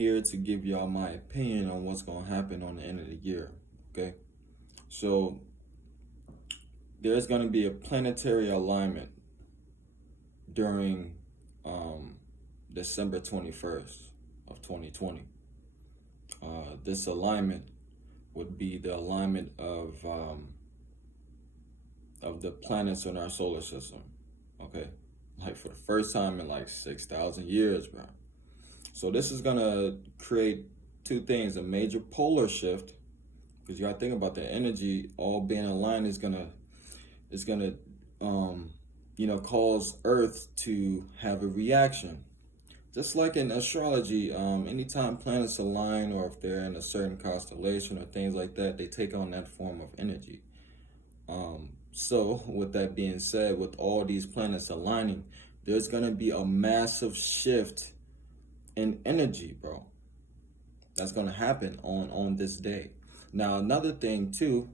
here to give y'all my opinion on what's going to happen on the end of the year. Okay, so there's going to be a planetary alignment during December 21st of 2020. This alignment would be the alignment of the planets in our solar system. Okay, like for the first time in like 6,000 years, bro. So this is gonna create two things: a major polar shift, because you gotta think about the energy all being aligned is gonna cause Earth to have a reaction. Just like in astrology, anytime planets align or if they're in a certain constellation or things like that, they take on that form of energy. So with that being said, with all these planets aligning, there's gonna be a massive shift in energy, bro. That's gonna happen on this day. Now another thing too,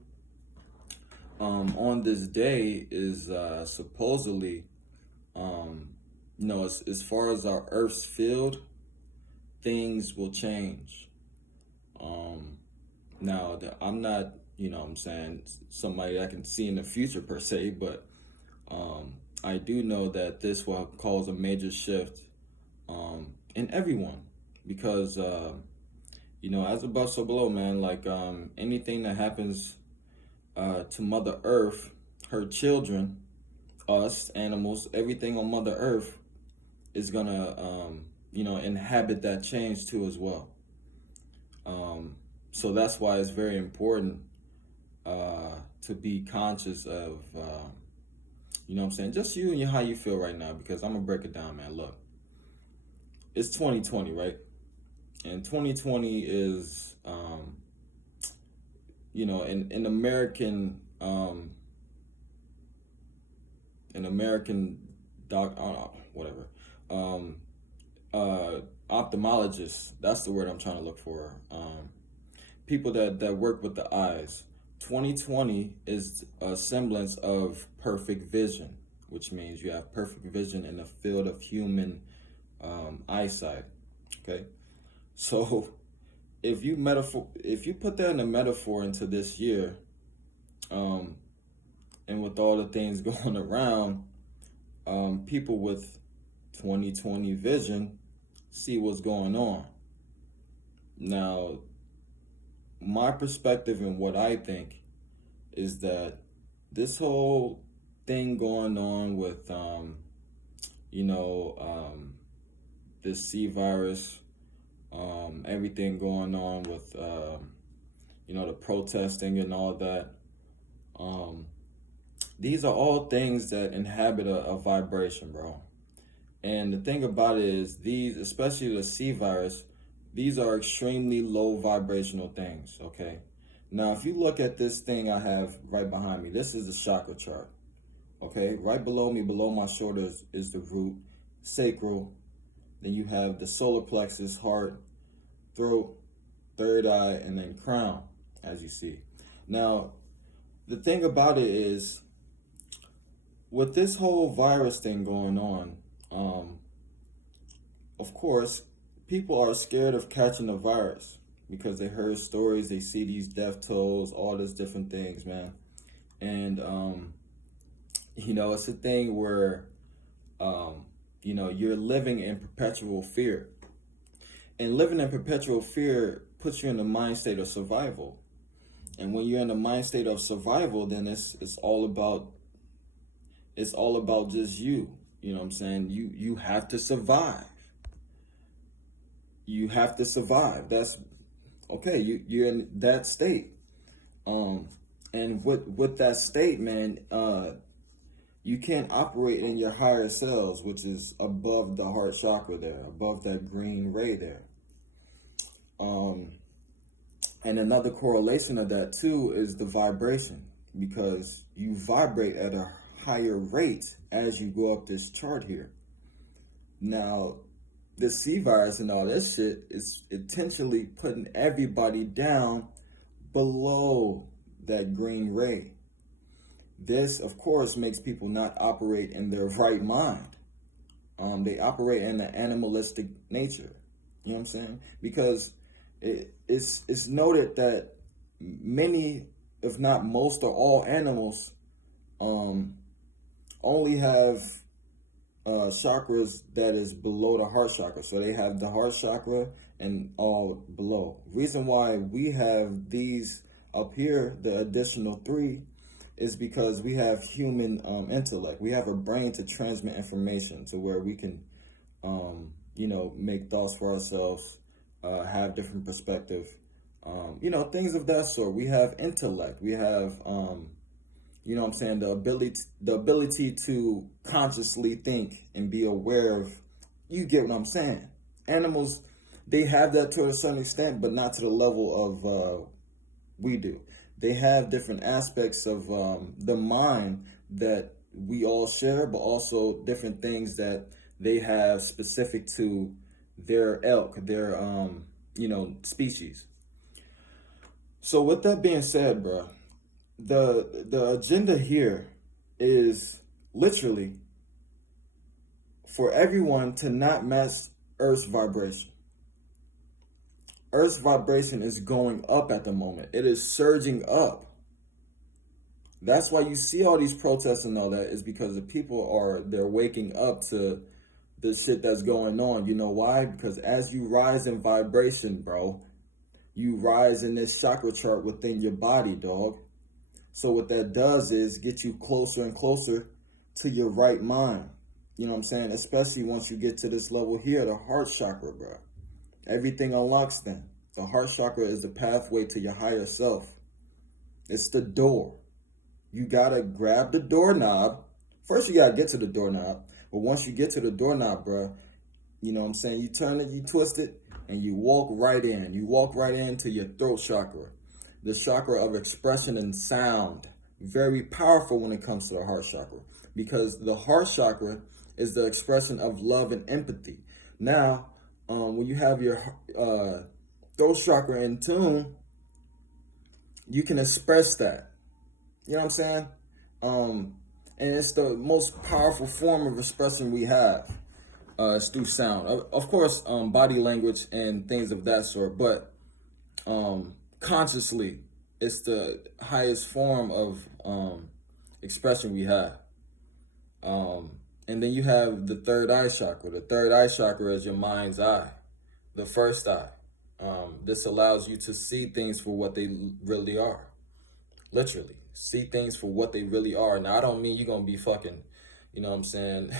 on this day is supposedly, as far as our Earth's field, things will change. Now, I'm not, I'm saying somebody I can see in the future per se, but I do know that this will cause a major shift in everyone because, as above, so below, man. Like anything that happens to Mother Earth, her children, us, animals, everything on Mother Earth is gonna, inhabit that change too as well. So that's why it's very important to be conscious of, just you and how you feel right now, because I'm gonna break it down, man. Look, it's 2020, right? And 2020 is, in American doc, whatever, ophthalmologists. That's the word I'm trying to look for. People that work with the eyes. 2020 is a semblance of perfect vision, which means you have perfect vision in the field of human eyesight. Okay, so if you put that in a metaphor into this year, and with all the things going around, people with 2020 vision see what's going on. Now, my perspective and what I think is that this whole thing going on with, this C virus, everything going on with, the protesting and all that, these are all things that inhabit a vibration, bro. And the thing about it is these, especially the C virus, these are extremely low vibrational things, okay? Now, if you look at this thing I have right behind me, this is the chakra chart, okay? Right below me, below my shoulders, is the root, sacral. Then you have the solar plexus, heart, throat, third eye, and then crown, as you see. Now, the thing about it is, with this whole virus thing going on, of course, people are scared of catching the virus because they heard stories, they see these death tolls, all these different things, man. And, it's a thing where, you're living in perpetual fear. And living in perpetual fear puts you in the mind state of survival. And when you're in the mind state of survival, then it's all about just you. You know what I'm saying? You have to survive. You have to survive. That's okay. You're in that state. And with that state, man, you can't operate in your higher selves, which is above the heart chakra there, above that green ray there. And another correlation of that too is the vibration, because you vibrate at a higher rate as you go up this chart here. Now, the C virus and all this shit is intentionally putting everybody down below that green ray. This, of course, makes people not operate in their right mind. They operate in an animalistic nature. You know what I'm saying? Because it's noted that many, if not most or all animals, only have chakras that is below the heart chakra. So they have the heart chakra and all below. Reason why we have these up here, the additional three, is because we have human intellect. We have a brain to transmit information to where we can, make thoughts for ourselves, have different perspective, things of that sort. We have intellect. We have, the ability to consciously think and be aware of, you get what I'm saying. Animals, they have that to a certain extent, but not to the level of we do. They have different aspects of the mind that we all share, but also different things that they have specific to their elk, their species. So with that being said, bro, the agenda here is literally for everyone to not match Earth's vibration. Earth's vibration is going up at the moment. It is surging up. That's why you see all these protests and all that, is because the people they're waking up to the shit that's going on. You know why? Because as you rise in vibration, bro, you rise in this chakra chart within your body, dog. So what that does is get you closer and closer to your right mind. You know what I'm saying? Especially once you get to this level here, the heart chakra, bro. Everything unlocks then. The heart chakra is the pathway to your higher self. It's the door. You gotta grab the doorknob. First, you gotta get to the doorknob. But once you get to the doorknob, bro, you know what I'm saying? You turn it, you twist it, and you walk right in. You walk right into your throat chakra. The chakra of expression and sound. Very powerful when it comes to the heart chakra. Because the heart chakra is the expression of love and empathy. Now, when you have your throat chakra in tune, you can express that. You know what I'm saying? And it's the most powerful form of expression we have. It's through sound. Of course, body language and things of that sort, but consciously, it's the highest form of expression we have. And then you have the third eye chakra. The third eye chakra is your mind's eye, the first eye. This allows you to see things for what they really are. Literally, see things for what they really are. Now, I don't mean you're going to be fucking, you know what I'm saying?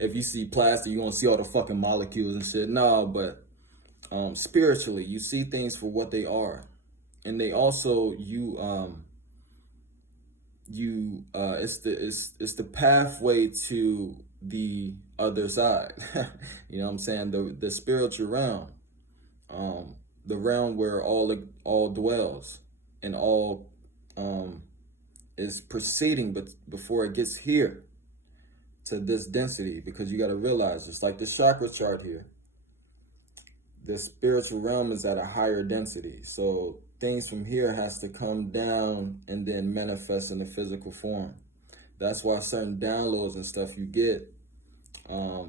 If you see plastic, you're going to see all the fucking molecules and shit. No, but spiritually, you see things for what they are. And they also, it's the pathway to the other side. You know what I'm saying? The spiritual realm, the realm where all dwells and all is proceeding, but before it gets here to this density, because you got to realize, just like the chakra chart here, the spiritual realm is at a higher density. So things from here has to come down and then manifest in the physical form. That's why certain downloads and stuff you get, you know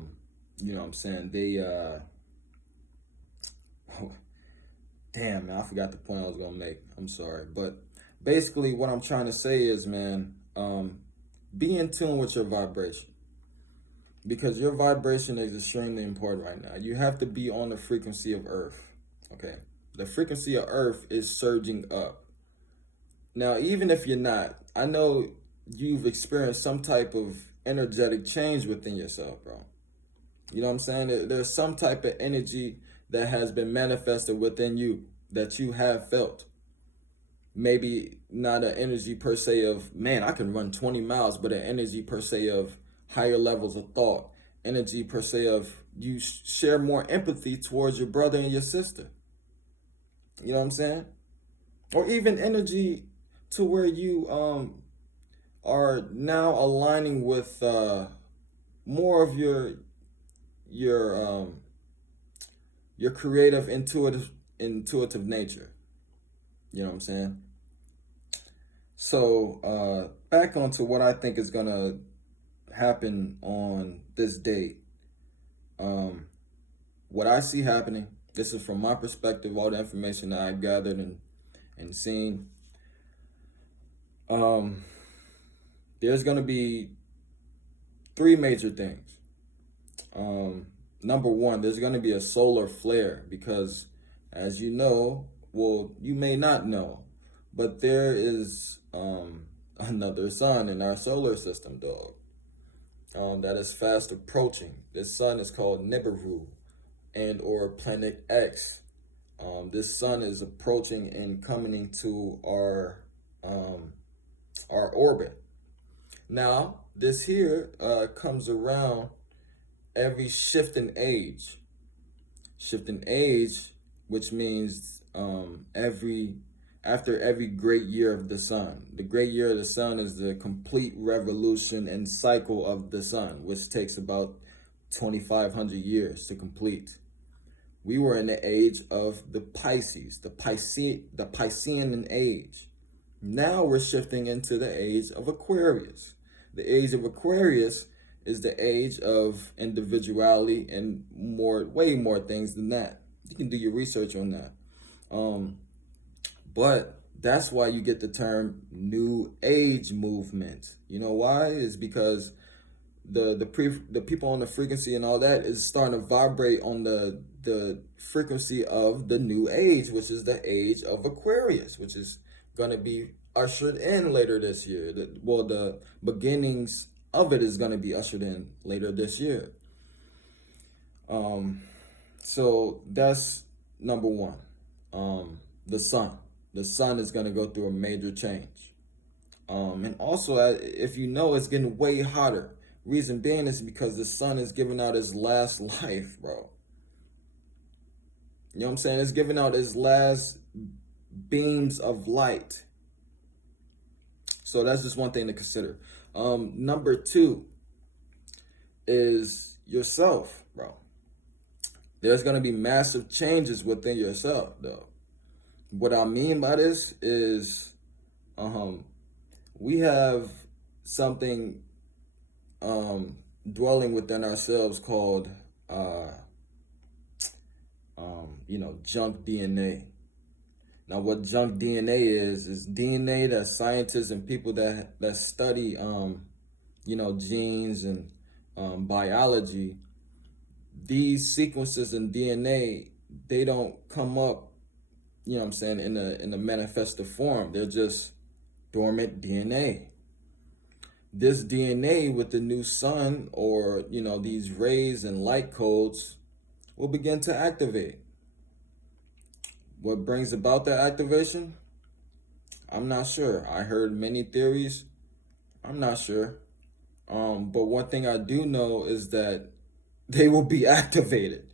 what I'm saying, they damn, man, I forgot the point I was gonna make. I'm sorry. But basically what I'm trying to say is, man, be in tune with your vibration. Because your vibration is extremely important right now. You have to be on the frequency of Earth. Okay. The frequency of Earth is surging up. Now, even if you're not, I know you've experienced some type of energetic change within yourself, bro. You know what I'm saying? There's some type of energy that has been manifested within you that you have felt. Maybe not an energy per se of, man, I can run 20 miles, but an energy per se of higher levels of thought. Energy per se of you share more empathy towards your brother and your sister. You know what I'm saying? Or even energy to where you are now aligning with more of your creative, intuitive nature. You know what I'm saying? So back onto what I think is gonna happen on this date. What I see happening This is from my perspective, all the information that I've gathered and seen. There's going to be three major things. Number one, there's going to be a solar flare because, as you know, well, you may not know, but there is another sun in our solar system, dog, that is fast approaching. This sun is called Nibiru and or Planet X. This sun is approaching and coming into our orbit. Now, this here comes around every shift in age. Shift in age, which means after every great year of the sun. The great year of the sun is the complete revolution and cycle of the sun, which takes about 2,500 years to complete. We were in the age of the Pisces, the Piscean age. Now we're shifting into the age of Aquarius. The age of Aquarius is the age of individuality and way more things than that. You can do your research on that. But that's why you get the term New Age movement. You know why? It's because the people on the frequency and all that is starting to vibrate on the frequency of the New Age, which is the age of Aquarius, which is going to be ushered in later this year. The beginnings of it is going to be ushered in later this year. So that's number one. The sun. The sun is going to go through a major change. And also, if you know, it's getting way hotter. Reason being is because the sun is giving out its last life, bro. You know what I'm saying? It's giving out its last beams of light. So that's just one thing to consider. Number two is yourself, bro. There's going to be massive changes within yourself, though. What I mean by this is we have something dwelling within ourselves called junk DNA. Now, what junk DNA is DNA that scientists and people that study genes and biology, these sequences in DNA, they don't come up, in a manifested form. They're just dormant DNA. This DNA with the new sun or, these rays and light codes will begin to activate. What brings about that activation? I'm not sure. I heard many theories. I'm not sure. But one thing I do know is that they will be activated.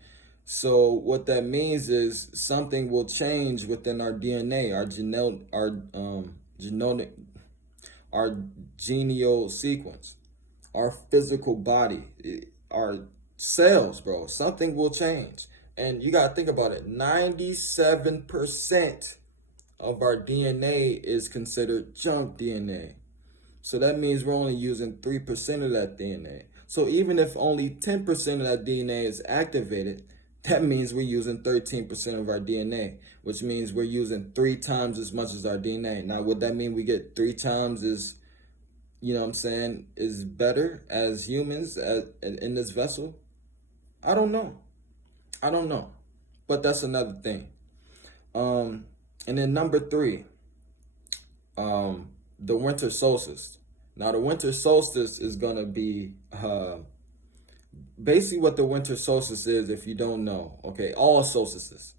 So what that means is something will change within our DNA, our genial sequence, our physical body, our cells, bro. Something will change. And you got to think about it. 97% of our DNA is considered junk DNA. So that means we're only using 3% of that DNA. So even if only 10% of that DNA is activated, that means we're using 13% of our DNA, which means we're using 3 times as much as our DNA. Now, would that mean we get 3 times as, is better as humans in this vessel? I don't know. But that's another thing. And then number 3, the winter solstice. Now, the winter solstice is going to be basically what the winter solstice is, if you don't know. Okay, all solstices.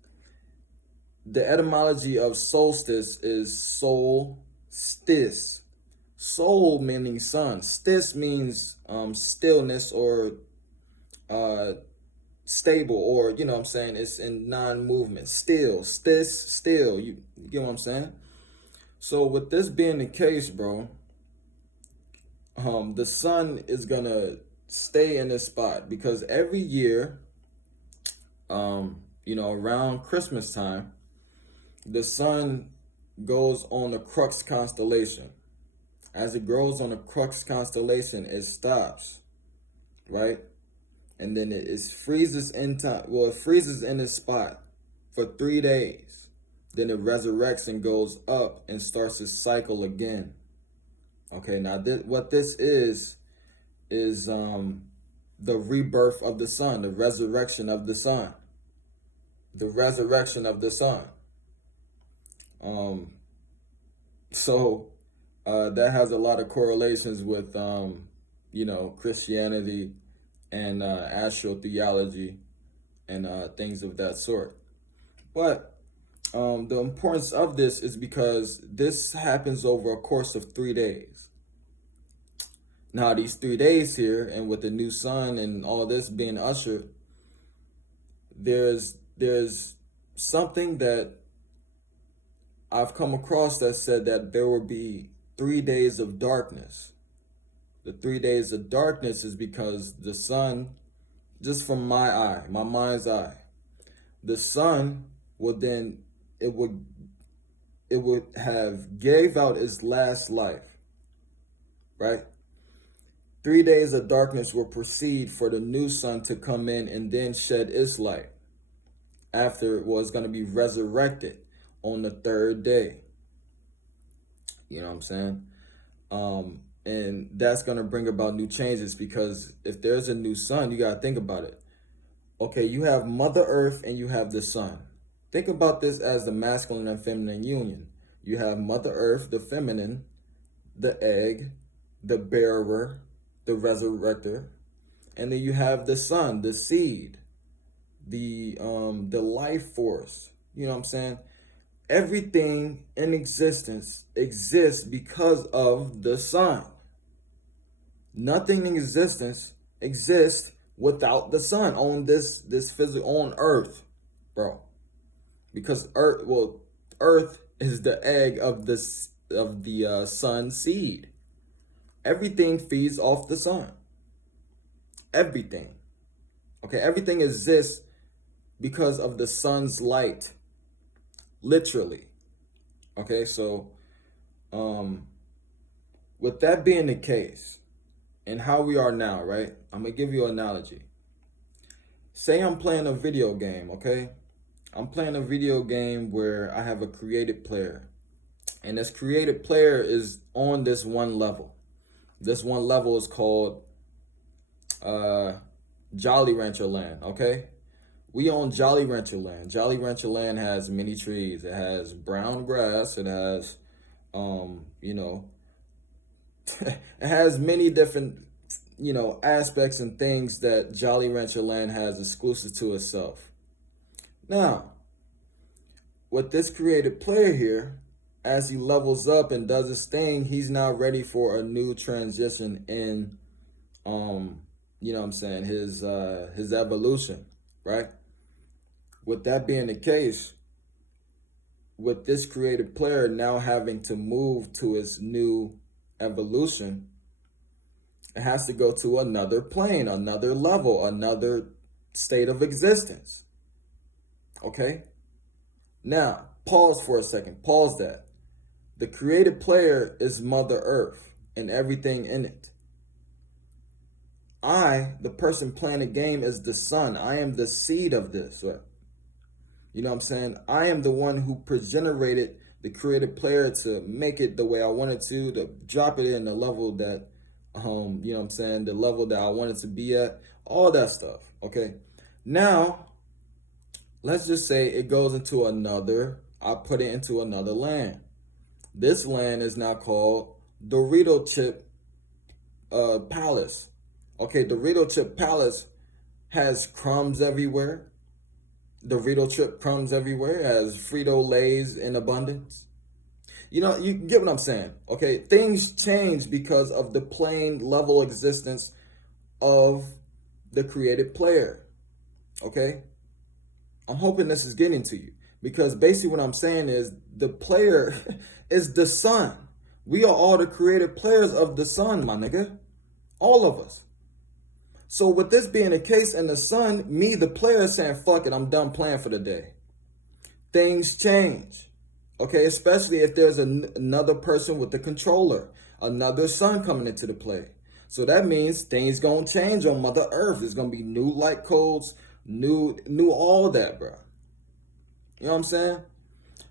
The etymology of solstice is sol-stice. Sol meaning sun. Stis means stillness or stable, or it's in non-movement. Still, stis, still. You get what I'm saying? So with this being the case, bro, the sun is gonna stay in this spot because every year, around Christmas time, the sun goes on the Crux constellation. As it grows on the Crux constellation, it stops, right? And then it freezes in time. Well, it freezes in this spot for 3 days. Then it resurrects and goes up and starts its cycle again. Okay, now what this is the rebirth of the sun, the resurrection of the sun. The resurrection of the sun. So that has a lot of correlations with, Christianity and astrotheology and things of that sort. But the importance of this is because this happens over a course of 3 days. Now, these 3 days here, and with the new sun and all this being ushered, there's something that I've come across that said that there will be 3 days of darkness. The 3 days of darkness is because the sun, just from my mind's eye, the sun will then, it would have gave out its last life, right? 3 days of darkness will proceed for the new sun to come in and then shed its light after it was going to be resurrected on the third day. You know what I'm saying? And that's going to bring about new changes, because if there's a new sun, you got to think about it. Okay, you have Mother Earth and you have the sun. Think about this as the masculine and feminine union. You have Mother Earth, the feminine, the egg, the bearer, the resurrector, and then you have the sun, the seed, the life force. You know what I'm saying? Everything in existence exists because of the sun. Nothing in existence exists without the sun on this physical, on Earth, bro. Because Earth is the egg of the sun seed. Everything feeds off the sun. Everything. Okay, everything exists because of the sun's light. Literally. Okay, so with that being the case, and how we are now, right? I'm gonna give you an analogy. Say I'm playing a video game, okay? I'm playing a video game where I have a created player. And this created player is on this one level. This one level is called Jolly Rancher Land, okay? We own Jolly Rancher Land. Jolly Rancher Land has many trees. It has brown grass. It has, it has many different, aspects and things that Jolly Rancher Land has exclusive to itself. Now, with this created player here, as he levels up and does his thing, he's now ready for a new transition in, his evolution, right? With that being the case, with this created player now having to move to his new evolution, it has to go to another plane, another level, another state of existence. Okay? Now, pause for a second. Pause that. The created player is Mother Earth and everything in it. I, the person playing the game, is the sun. I am the seed of this. Right? You know what I'm saying? I am the one who generated the created player to make it the way I wanted to drop it in the level that, the level that I wanted to be at, all that stuff. Okay. Now, let's just say it goes into I put it into another land. This land is now called Dorito Chip Palace. Okay, Dorito Chip Palace has crumbs everywhere. Dorito Chip crumbs everywhere. It has Frito-Lays in abundance. You get what I'm saying. Okay, things change because of the plain level existence of the created player. Okay? I'm hoping this is getting to you, because basically what I'm saying is the player is the sun. We are all the created players of the sun, my nigga. All of us. So with this being the case and the sun, me, the player, is saying, fuck it, I'm done playing for the day. Things change. Okay, especially if there's another person with the controller, another sun coming into the play. So that means things gonna change on Mother Earth. There's gonna be new light codes, new all that, bro. You know what I'm saying?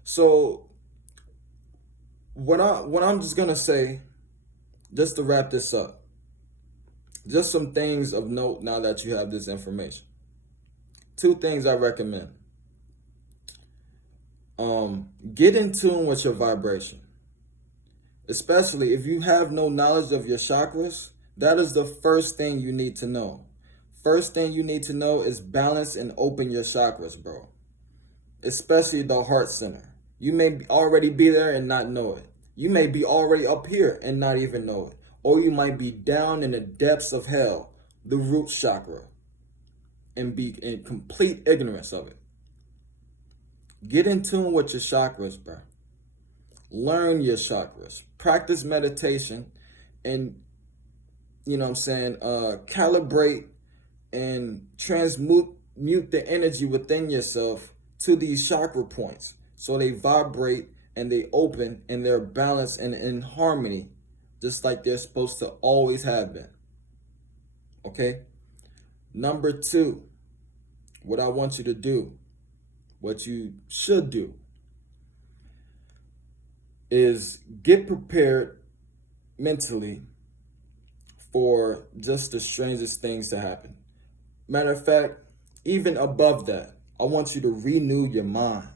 So what I'm just gonna say, just to wrap this up, just some things of note now that you have this information. Two things I recommend. Get in tune with your vibration. Especially if you have no knowledge of your chakras, that is the first thing you need to know. First thing you need to know is balance and open your chakras, bro. Especially the heart center. You may already be there and not know it. You may be already up here and not even know it. Or you might be down in the depths of hell, the root chakra, and be in complete ignorance of it. Get in tune with your chakras, bro. Learn your chakras. Practice meditation and, you know what I'm saying, calibrate and transmute the energy within yourself to these chakra points so they vibrate and they open and they're balanced and in harmony, just like they're supposed to always have been. Okay? Number two, what I want you to do, what you should do, is get prepared mentally for just the strangest things to happen. Matter of fact, even above that, I want you to renew your mind.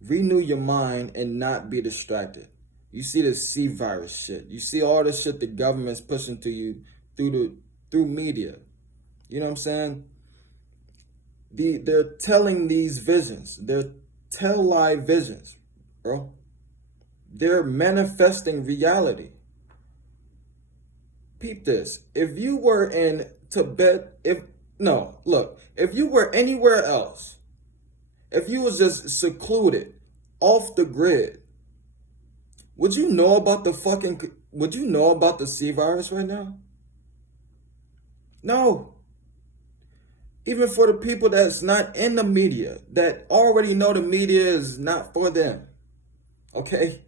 Renew your mind and not be distracted. You see the C virus shit. You see all the shit the government's pushing to you through media. You know what I'm saying? They're telling these visions. They're tell-lie visions, bro. They're manifesting reality. Peep this. If you were in Tibet, if you were anywhere else, if you was just secluded, off the grid, would you know about the C virus right now? No. Even for the people that's not in the media, that already know the media is not for them. Okay?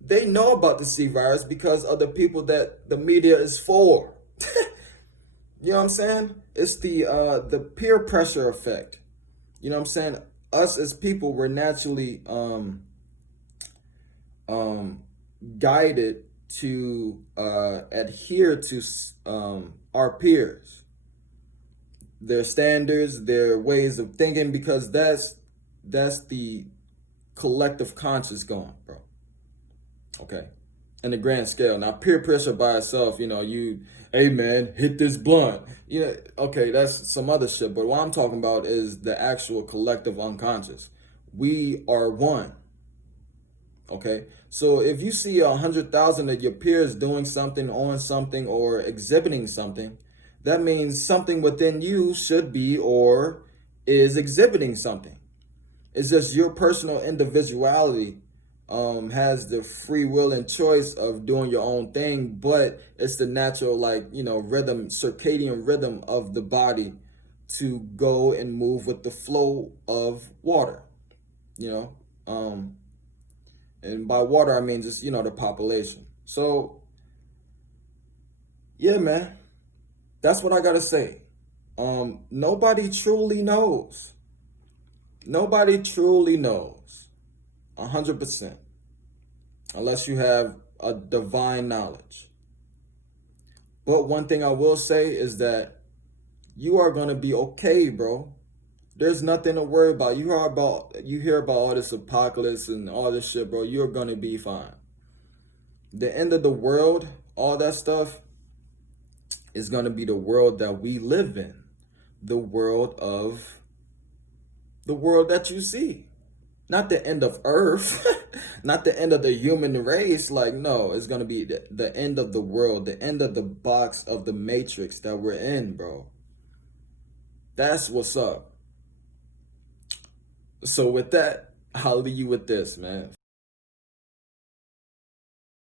They know about the C virus because of the people that the media is for. You know what I'm saying? It's the peer pressure effect. You know what I'm saying? Us as people, we're naturally guided to adhere to our peers, their standards, their ways of thinking, because that's the collective conscious going, bro. Okay. In the grand scale. Now, peer pressure by itself, hey man, hit this blunt. Okay, that's some other shit. But what I'm talking about is the actual collective unconscious. We are one. Okay? So if you see 100,000 of your peers doing something, on something, or exhibiting something, that means something within you should be or is exhibiting something. It's just your personal individuality has the free will and choice of doing your own thing, but it's the natural, rhythm, circadian rhythm of the body to go and move with the flow of water, and by water, I mean just, the population. So, yeah, man, that's what I gotta say. Nobody truly knows. Nobody truly knows. 100%. Unless you have a divine knowledge. But one thing I will say is that you are going to be okay, bro. There's nothing to worry about. You hear about all this apocalypse and all this shit, bro. You're going to be fine. The end of the world, all that stuff, is going to be the world that we live in. The world that you see. Not the end of Earth, not the end of the human race. No, it's going to be the end of the world, the end of the box of the matrix that we're in, bro. That's what's up. So with that, I'll leave you with this, man.